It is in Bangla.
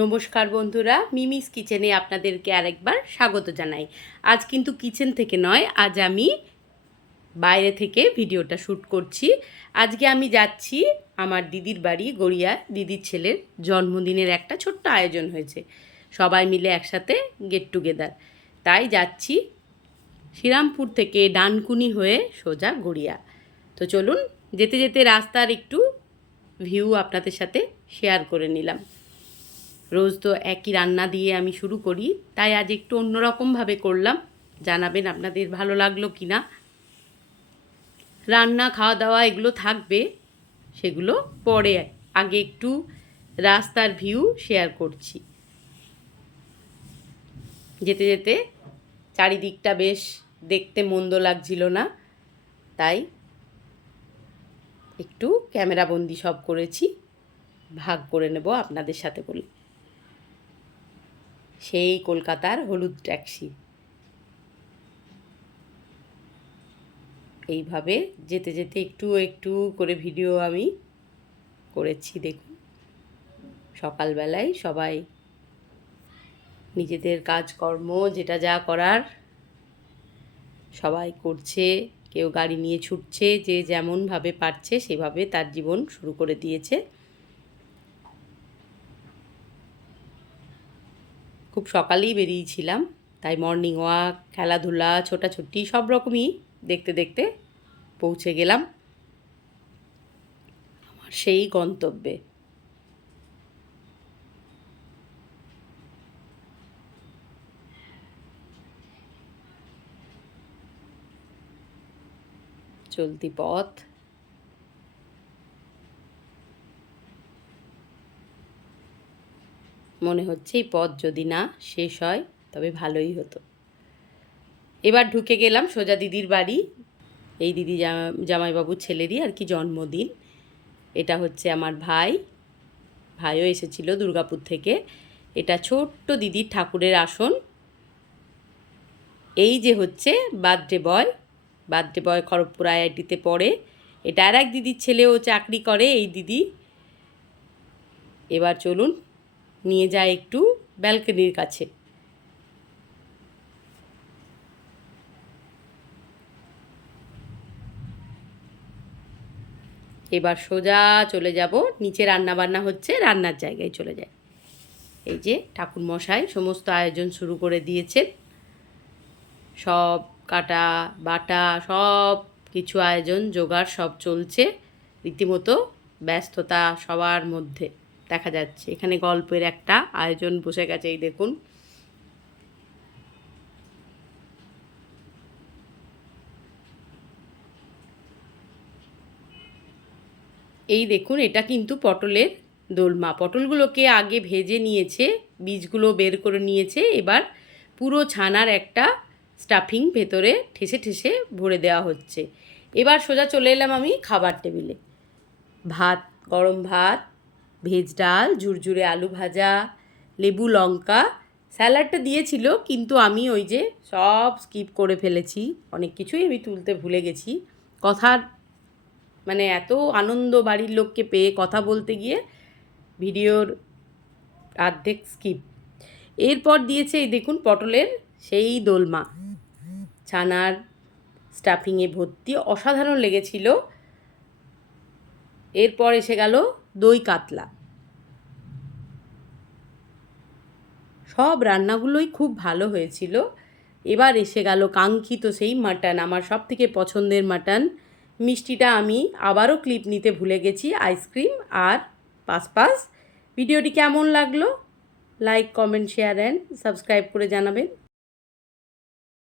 নমস্কার বন্ধুরা, মিমিস কিচেনে আপনাদেরকে আরেকবার স্বাগত জানাই। আজ কিন্তু কিচেন থেকে নয়, আজ আমি বাইরে থেকে ভিডিওটা শ্যুট করছি। আজকে আমি যাচ্ছি আমার দিদির বাড়ি, গড়িয়া। দিদির ছেলের জন্মদিনের একটা ছোট্ট আয়োজন হয়েছে। সবাই মিলে একসাথে গেট টুগেদার তাই যাচ্ছি শ্রীরামপুর থেকে ডানকুনি হয়ে সোজা গড়িয়া। তো চলুন, যেতে যেতে রাস্তার একটু ভিউ আপনাদের সাথে শেয়ার করে নিলাম। রোজ তো একই রান্না দিয়ে আমি শুরু করি। তাই আজ একটু অন্যরকমভাবে করলাম। জানাবেন আপনাদের ভালো লাগল কি না রান্না খাওয়া দাওয়া এগুলো থাকবে। সেগুলো পরে আগে একটু রাস্তার ভিউ শেয়ার করছি। যেতে যেতে চারিদিকটা বেশ দেখতে মন্দ লাগছিল না। তাই একটু ক্যামেরাবন্দি সব করেছি। ভাগ করে নেব আপনাদের সাথে বলে। সেই কলকাতার হলুদ ট্যাক্সি। এইভাবে যেতে যেতে একটু একটু করে ভিডিও আমি করেছি, দেখুন। সকালবেলায় সবাই নিজেদের কাজকর্ম, যেটা যা করার সবাই করছে, কেউ গাড়ি নিয়ে ছুটছে, যে যেমনভাবে পারছে সেভাবে তার জীবন শুরু করে দিয়েছে। খুব সকালেই বেরিয়েছিলাম। তাই মর্নিং ওয়াক খেলাধুলা, ছোটাছুটি সব রকমই দেখতে দেখতে পৌঁছে গেলাম। আমার সেই গন্তব্যে। চলতি পথ। মনে হচ্ছে এই পথ যদি না শেষ হয়, তবে ভালোই হতো। এবার ঢুকে গেলাম সোজা দিদির বাড়ি। এই দিদি জামা, জামাইবাবুর ছেলেরই আর কি জন্মদিন। এটা হচ্ছে আমার ভাই। ভাইও এসেছিল দুর্গাপুর থেকে। এটা ছোট্ট দিদির ঠাকুরের আসন। এই যে হচ্ছে birthday boy. Birthday boy Kharagpur আইআইটিতে পড়ে। এটা আর এক দিদির ছেলেও চাকরি করে এই দিদি। এবার চলুন নিয়ে যায় একটু ব্যালকনির কাছে। এবার সোজা চলে যাব, নিচে রান্না বান্না হচ্ছে, রান্নার জায়গায় চলে যায়। এই যে ঠাকুর মশাই সমস্ত আয়োজন শুরু করে দিয়েছেন। সব কাটা, বাটা, সব কিছু আয়োজন, জোগাড় সব চলছে, রীতিমতো ব্যস্ততা সবার মধ্যে। দেখা যাচ্ছে। এখানে গল্পের একটা আয়োজন বসে গেছে, এই দেখুন। এই দেখুন, এটা কিন্তু পটলের দোলমা। পটলগুলোকে আগে ভেজে নিয়েছে, বীজগুলো বের করে নিয়েছে, এবার পুরো ছানার একটা স্টাফিং ভেতরে ঠেসে ঠেসে ভরে দেওয়া হচ্ছে। এবার সোজা চলে এলাম আমি খাবার টেবিলে। ভাত, গরম ভাত ভেজ ডাল, ঝুরঝুরে আলু ভাজা, লেবু লঙ্কা। স্যালাডটা দিয়েছিল, কিন্তু আমি ওই যে সব স্কিপ করে ফেলেছি। অনেক কিছুই আমি তুলতে ভুলে গেছি। কথার মানে এত আনন্দ বাড়ির লোককে পেয়ে কথা বলতে গিয়ে ভিডিওর অর্ধেক স্কিপ। এরপর দিয়েছে, এই দেখুন, পটলের সেই দোলমা। ছানার স্টাফিংয়ে ভর্তি, অসাধারণ লেগেছিল। এরপর এসে গেল দই কাতলা। সব রান্নাগুলোই খুব ভালো হয়েছিল। এবার এসে গেল কাঙ্ক্ষিত সেই মাটন, আমার সব থেকে পছন্দের মাটন। মিষ্টিটা আমি আবারও ক্লিপ নিতে ভুলে গেছি আইসক্রিম আর পাস পাস ভিডিওটি কেমন লাগল? Like comment share and subscribe করে জানাবেন।